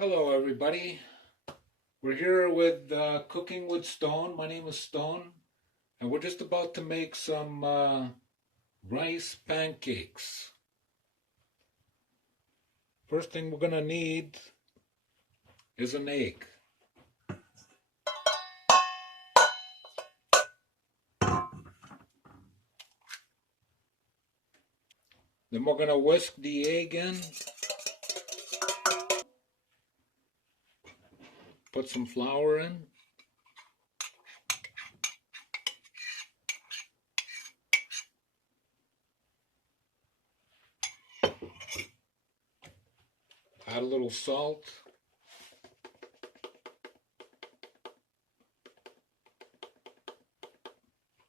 Hello everybody, we're here with Cooking with Stone. My name is Stone and we're just about to make some rice pancakes. First thing we're going to need is an egg. Then we're going to whisk the egg in. Put some flour in. Add a little salt.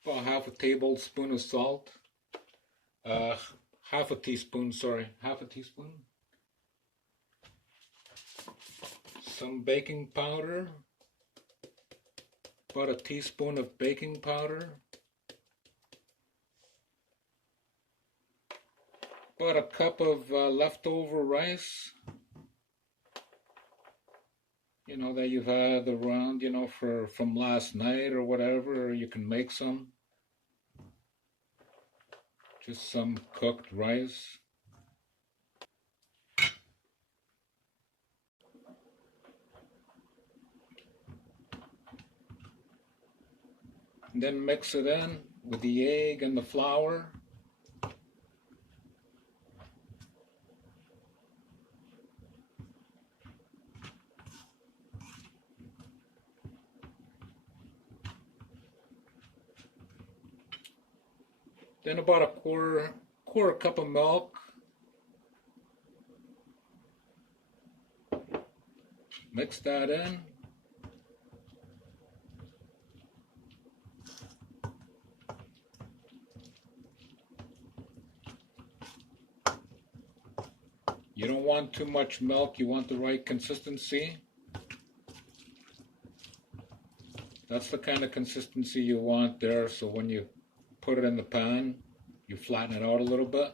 About half a tablespoon of salt. Half a teaspoon. Some baking powder. About a teaspoon of baking powder. About a cup of leftover rice. That you've had around, from last night or whatever, or you can make some. Just some cooked rice. And then mix it in with the egg and the flour. Then about a quarter cup of milk. Mix that in. You don't want too much milk, you want the right consistency. That's the kind of consistency you want there, so when you put it in the pan, you flatten it out a little bit.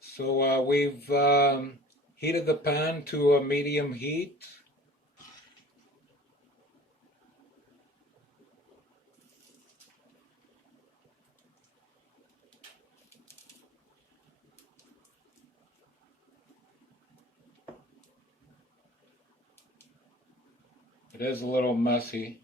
So we've heated the pan to a medium heat. It is a little messy.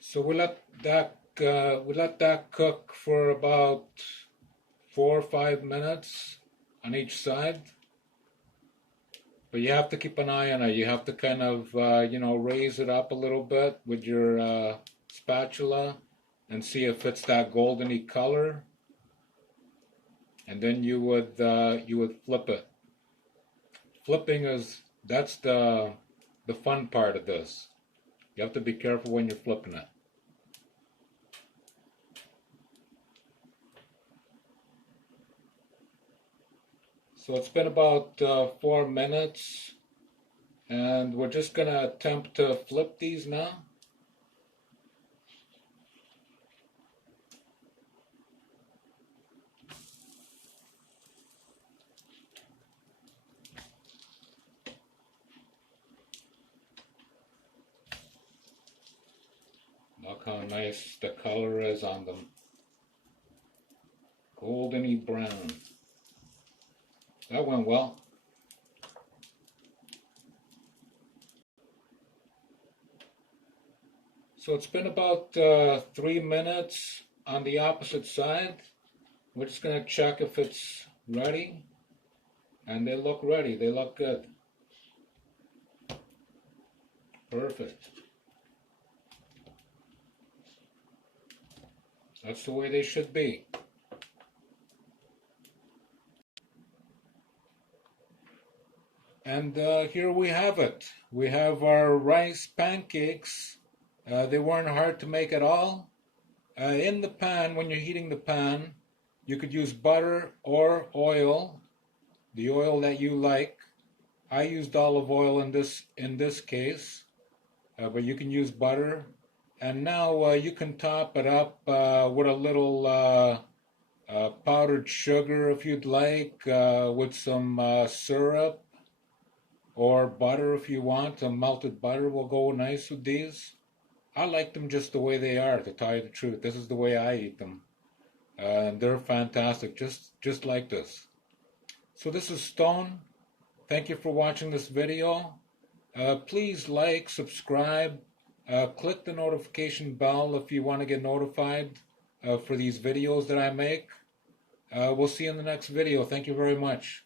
So we let that cook for about 4 or 5 minutes on each side. But you have to keep an eye on it. You have to kind of raise it up a little bit with your spatula and see if it's that goldeny color. And then you would flip it. Flipping that's the fun part of this. You have to be careful when you're flipping it. So it's been about 4 minutes, and we're just going to attempt to flip these now. Look how nice the color is on them. Goldeny brown. That went well. So it's been about 3 minutes on the opposite side. We're just going to check if it's ready. And they look ready. They look good. Perfect. That's the way they should be. And here we have it. We have our rice pancakes. They weren't hard to make at all. In the pan, when you're heating the pan, you could use butter or oil. the oil that you like. I used olive oil in this case, but you can use butter. And now you can top it up with a little powdered sugar if you'd like, with some syrup or butter if you want. Some melted butter will go nice with these. I like them just the way they are, to tell you the truth. This is the way I eat them. They're fantastic, just like this. So this is Stone. Thank you for watching this video. Please like, subscribe, click the notification bell if you want to get notified for these videos that I make. We'll see you in the next video. Thank you very much.